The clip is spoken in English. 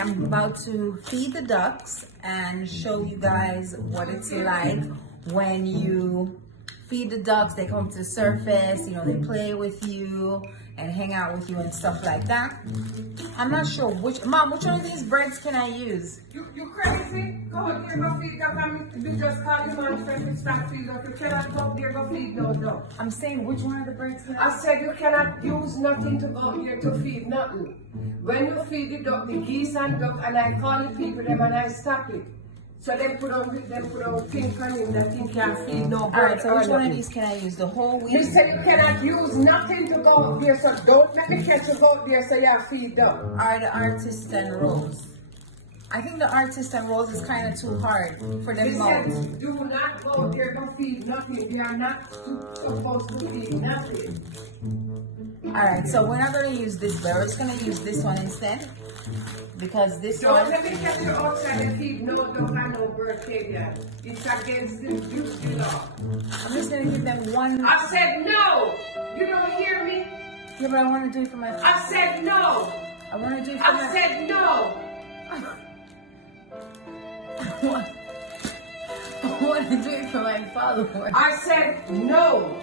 am about to feed the ducks and show you guys what it's like when you feed the ducks. They come to the surface, you know, they play with you and hang out with you and stuff like that. I'm not sure Mom, which one of these breads can I use? You crazy? Go out there, go feed that family. You just call him and friend to start feed up. You cannot go up there, go feed no dog. I'm saying which one of the breads can I said you cannot use nothing to go out there to feed nothing. When you feed the duck, the geese and duck, and I call the people them and I stop it. So they put on thing on him that he can't feed no bird. Alright, so which one of these can I use? The whole wheat? He said you cannot use nothing to go out there, so don't let me catch you go out there so you feed duck. Alright, the artisan rolls. I think the artisan rolls is kind of too hard for them He mouths. said, do not go out there to feed nothing. You are not supposed to feed nothing. Alright, so we're not going to use this, but we're just going to use this one instead. Because this Don't one... let me catch you outside and feed no dog and no bird caviar. It's against the law. I'm just going to give them one... I said no! You don't hear me? Yeah, but I want to do it for my... I said no! I want to do it for my... I said no! I want to do it for my followers. I said no!